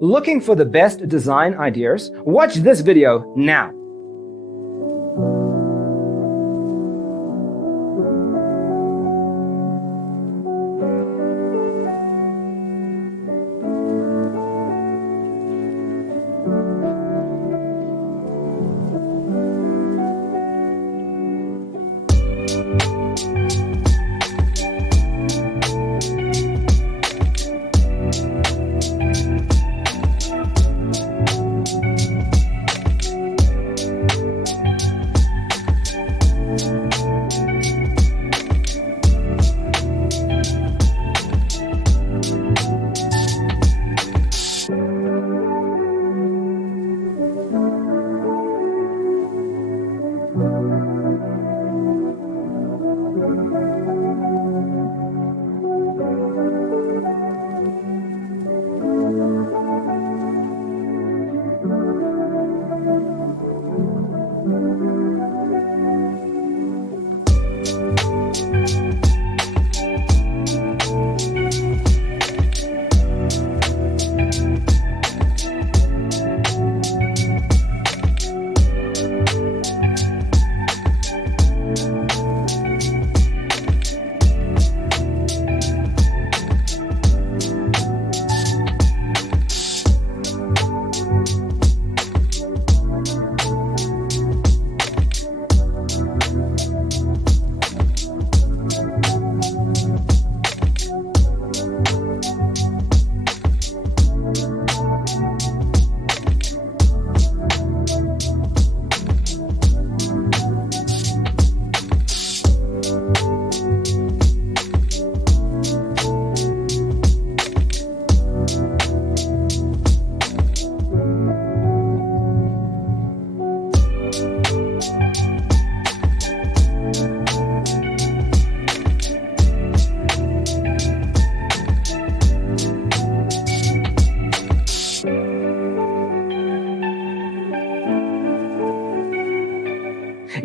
Looking for the best design ideas? Watch this video now.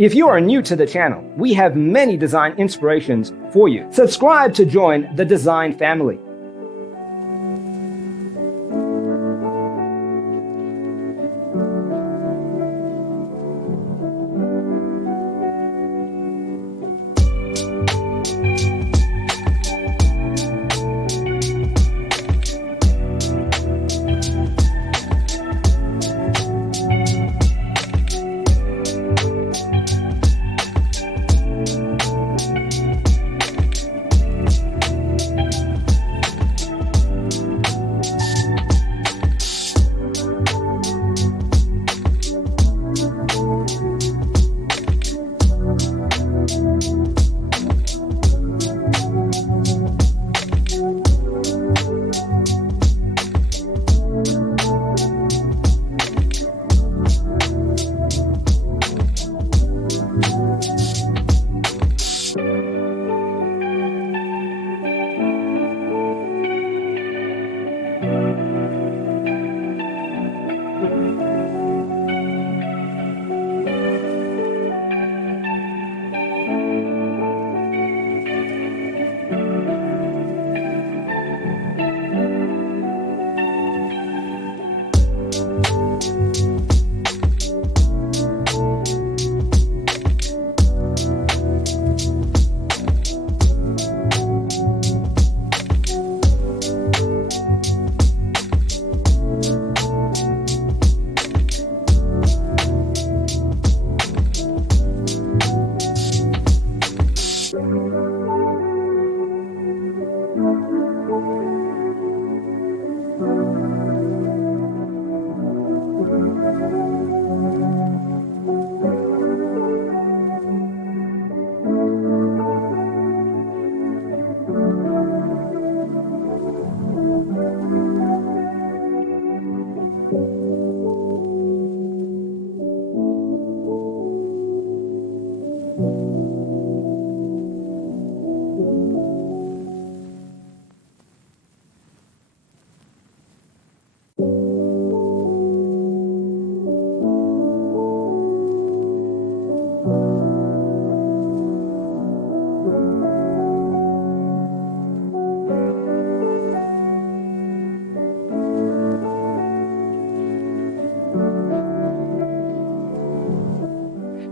If you are new to the channel, we have many design inspirations for you. Subscribe to join the design family.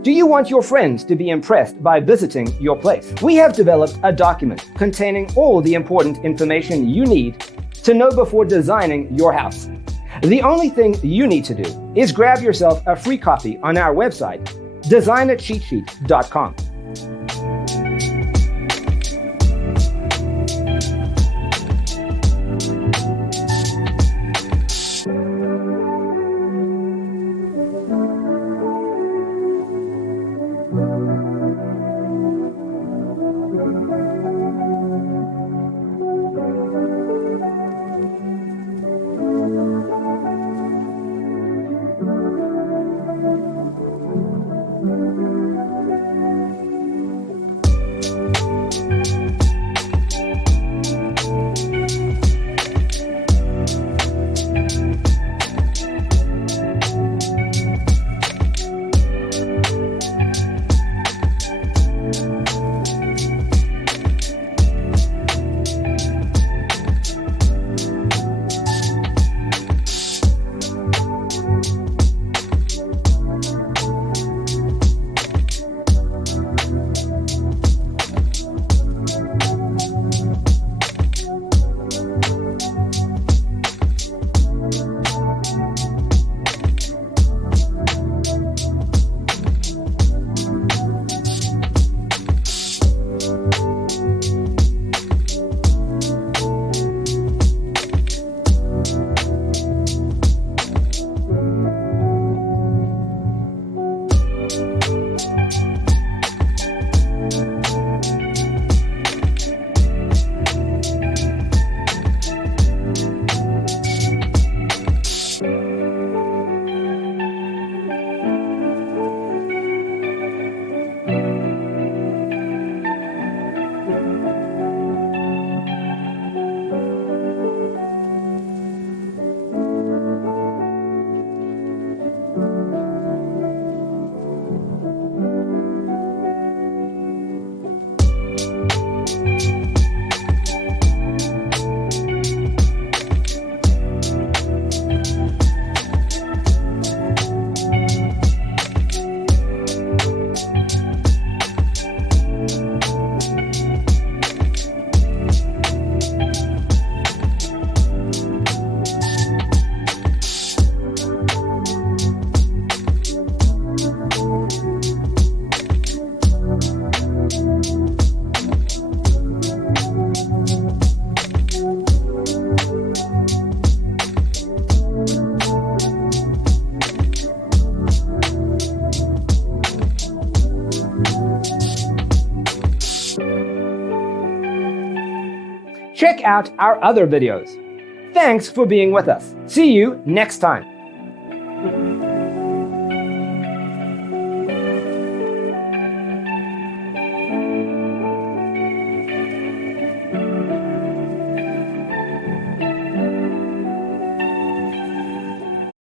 Do you want your friends to be impressed by visiting your place? We have developed a document containing all the important information you need to know before designing your house. The only thing you need to do is grab yourself a free copy on our website, designercheatsheet.com. Check out our other videos. Thanks for being with us. See you next time.